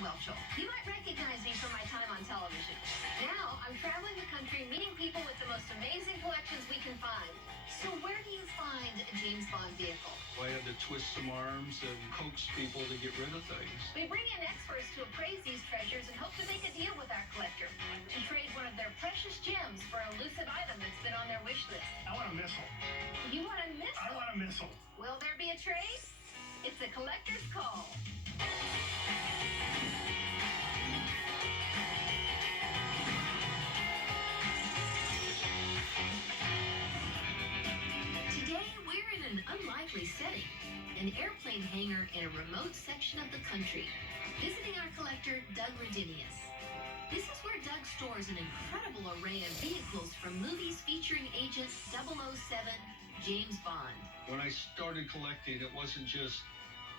Welchel. You might recognize me from my time on television. Now, I'm traveling the country, meeting people with the most amazing collections we can find. So where do you find a James Bond vehicle? I had to twist some arms and coax people to get rid of things. We bring in experts to appraise these treasures and hope to make a deal with our collector to trade one of their precious gems for an elusive item that's been on their wish list. I want a missile. You want a missile? I want a missile. Will there be a trade? It's a collector's call. Today, we're in an unlikely setting, an airplane hangar in a remote section of the country, visiting our collector, Doug Redinius. This is where Doug stores an incredible array of vehicles from movies featuring Agent 007 James Bond. When I started collecting, it wasn't just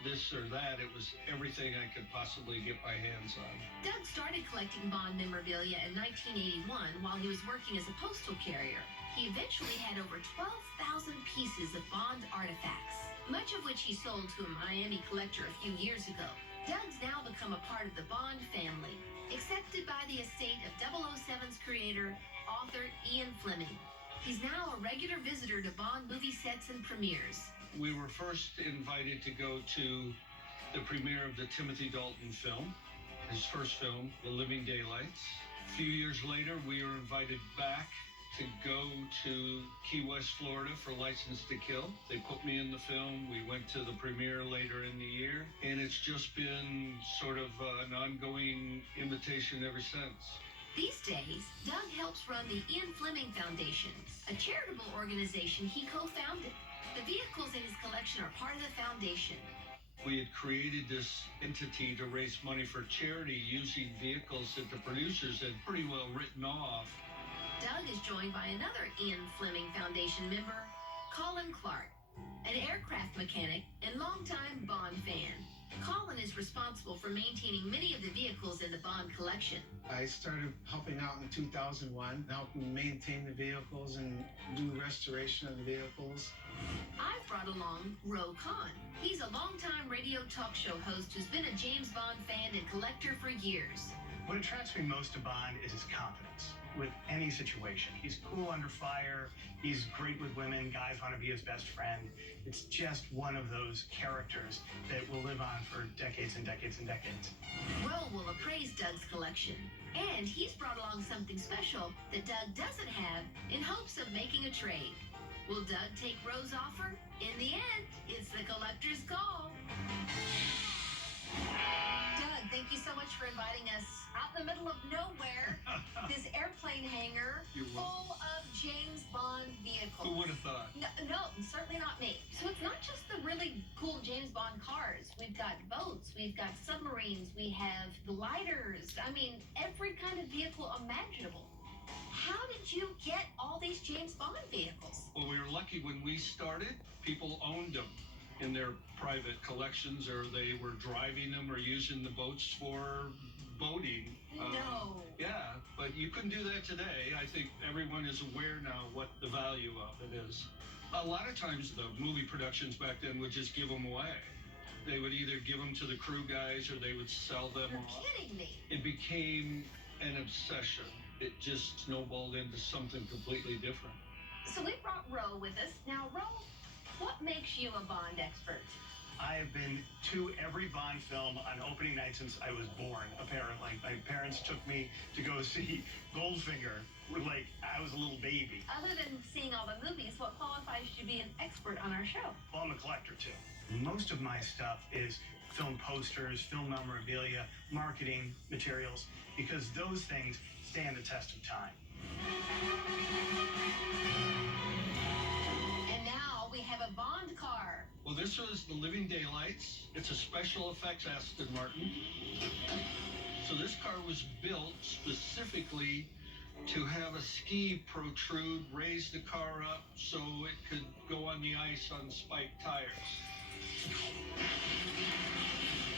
this or that, it was everything I could possibly get my hands on. Doug started collecting Bond memorabilia in 1981 while he was working as a postal carrier. He eventually had over 12,000 pieces of Bond artifacts, much of which he sold to a Miami collector a few years ago. Doug's now become a part of the Bond family, accepted by the estate of 007's creator, author Ian Fleming. He's now a regular visitor to Bond movie sets and premieres. We were first invited to go to the premiere of the Timothy Dalton film, his first film, The Living Daylights. A few years later, we were invited back to go to Key West, Florida for License to Kill. They put me in the film. We went to the premiere later in the year, and it's just been sort of an ongoing invitation ever since. These days, Doug helps run the Ian Fleming Foundation, a charitable organization he co-founded. The vehicles in his collection are part of the foundation. We had created this entity to raise money for charity using vehicles that the producers had pretty well written off. Doug is joined by another Ian Fleming Foundation member, Colin Clark, an aircraft mechanic and longtime Bond fan. Colin is responsible for maintaining many of the vehicles in the Bond collection. I started helping out in 2001, helping maintain the vehicles and do restoration of the vehicles. I've brought along Ro Khan. He's a longtime radio talk show host who's been a James Bond fan and collector for years. What attracts me most to Bond is his confidence with any situation. He's cool under fire. He's great with women. Guys want to be his best friend. It's just one of those characters that will live on for decades and decades and decades. Ro will appraise Doug's collection, and he's brought along something special that Doug doesn't have in hopes of making a trade. Will Doug take Ro's offer? In the end, it's the collector's call. Doug, thank you so much for inviting us out in the middle of nowhere, this airplane hangar full of James Bond vehicles. Who would have thought? No, certainly not me. So it's not just the really cool James Bond cars. We've got boats, we've got submarines, we have gliders. I mean, every kind of vehicle imaginable. How did you get all these James Bond vehicles? Well, we were lucky when we started, people owned them in their private collections, or they were driving them or using the boats for boating. No. Yeah, but you couldn't do that today. I think everyone is aware now what the value of it is. A lot of times the movie productions back then would just give them away. They would either give them to the crew guys or they would sell them You're off. kidding me. It became an obsession. It just snowballed into something completely different. So we brought Ro with us. Now, Ro, what makes you a Bond expert? I have been to every Bond film on opening night since I was born, apparently. My parents took me to go see Goldfinger, like I was a little baby. Other than seeing all the movies, what qualifies you to be an expert on our show? Well, I'm a collector, too. Most of my stuff is film posters, film memorabilia, marketing materials, because those things stand the test of time. And now we have a Bond car. Well, this was the Living Daylights. It's a special effects Aston Martin. So this car was built specifically to have a ski protrude, raise the car up so it could go on the ice on spiked tires.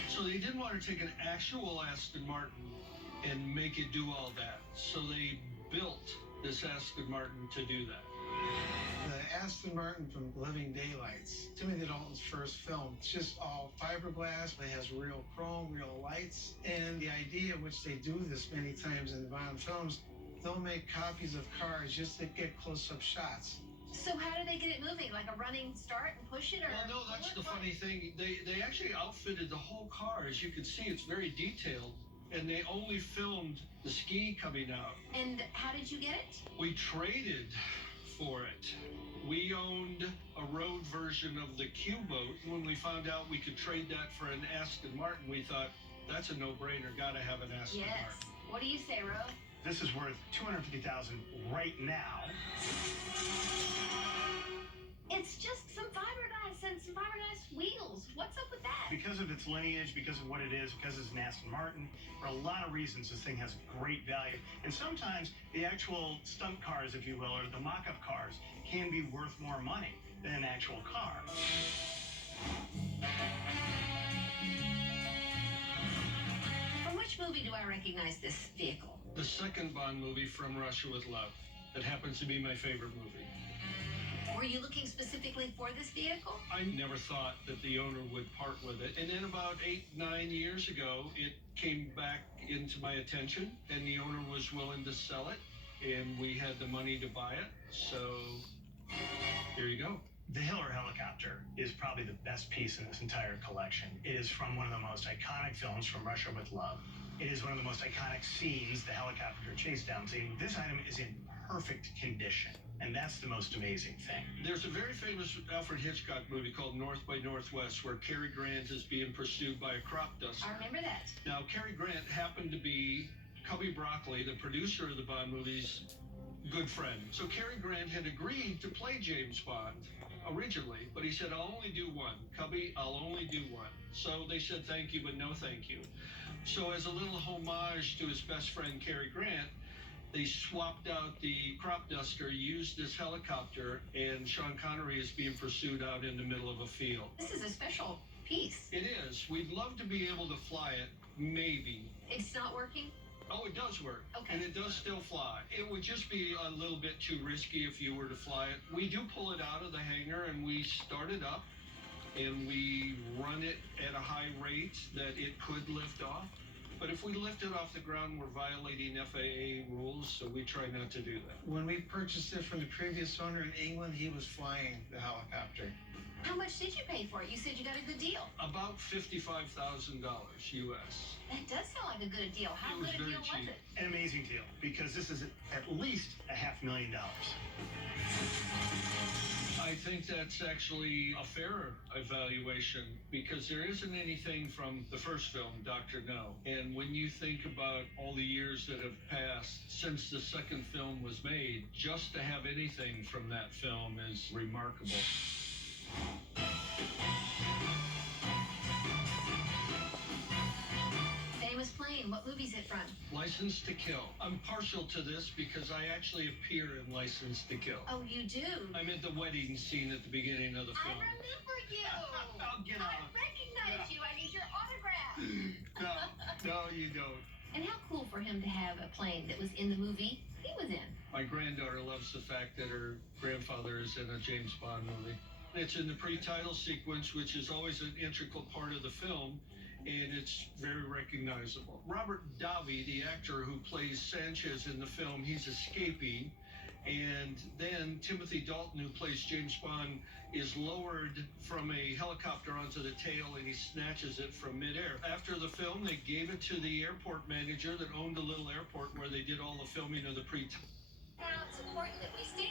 So they didn't want to take an actual Aston Martin and make it do all that. So they built this Aston Martin to do that. The Aston Martin from Living Daylights, Timothy Dalton's first film. It's just all fiberglass. It has real chrome, real lights. And the idea, which they do this many times in the Bond films, they'll make copies of cars just to get close-up shots. So how do they get it moving? Like a running start and push it, or? Well, no, that's the funny thing. They actually outfitted the whole car. As you can see, it's very detailed. And they only filmed the ski coming out. And how did you get it? We traded for it. We owned a road version of the Q-boat. When we found out we could trade that for an Aston Martin, we thought, that's a no-brainer. Gotta have an Aston Yes. Martin. What do you say, Ro? This is worth $250,000 right now. It's just some fiberglass and some fiberglass wheels. What's up with that? Because of its lineage, because of what it is, because it's an Aston Martin, for a lot of reasons, this thing has great value. And sometimes the actual stunt cars, if you will, or the mock-up cars, can be worth more money than an actual car. From which movie do I recognize this vehicle? The second Bond movie, From Russia with Love. That happens to be my favorite movie. Were you looking specifically for this vehicle? I never thought that the owner would part with it. And then about 8-9 years ago, it came back into my attention, and the owner was willing to sell it, and we had the money to buy it. So here you go. The Hiller helicopter is probably the best piece in this entire collection. It is from one of the most iconic films, From Russia with Love. It is one of the most iconic scenes, the helicopter chase down scene. This item is in perfect condition, and that's the most amazing thing. There's a very famous Alfred Hitchcock movie called North by Northwest, where Cary Grant is being pursued by a crop duster. I remember that. Now, Cary Grant happened to be Cubby Broccoli, the producer of the Bond movies, good friend. So Cary Grant had agreed to play James Bond originally, but he said, I'll only do one. Cubby, I'll only do one. So they said thank you, but no thank you. So as a little homage to his best friend, Cary Grant, they swapped out the crop duster, used this helicopter, and Sean Connery is being pursued out in the middle of a field. This is a special piece. It is. We'd love to be able to fly it, maybe. It's not working? Oh, it does work. Okay. And it does still fly. It would just be a little bit too risky if you were to fly it. We do pull it out of the hangar and we start it up and we run it at a high rate that it could lift off. But if we lift it off the ground, we're violating FAA rules, so we try not to do that. When we purchased it from the previous owner in England, he was flying the helicopter. How much did you pay for it? You said you got a good deal. About $55,000 US. That does sound like a good deal. How It was good a very deal was cheap. it? An amazing deal, because this is at least $500,000. I think that's actually a fair evaluation because there isn't anything from the first film, Dr. No. And when you think about all the years that have passed since the second film was made, just to have anything from that film is remarkable. Famous plane. What movie's it from? License to Kill. I'm partial to this because I actually appear in License to Kill. Oh, you do? I'm at the wedding scene at the beginning of the I film. remember you. Oh, get I out. recognize you. I need your autograph. No, you don't. And how cool for him to have a plane that was in the movie he was in. My granddaughter loves the fact that her grandfather is in a James Bond movie. It's in the pre-title sequence, which is always an integral part of the film, and it's very recognizable. Robert Davi, the actor who plays Sanchez in the film, he's escaping, and then Timothy Dalton, who plays James Bond, is lowered from a helicopter onto the tail, and he snatches it from midair. After the film, they gave it to the airport manager that owned a little airport where they did all the filming of the pre-title. Now, it's important that we stay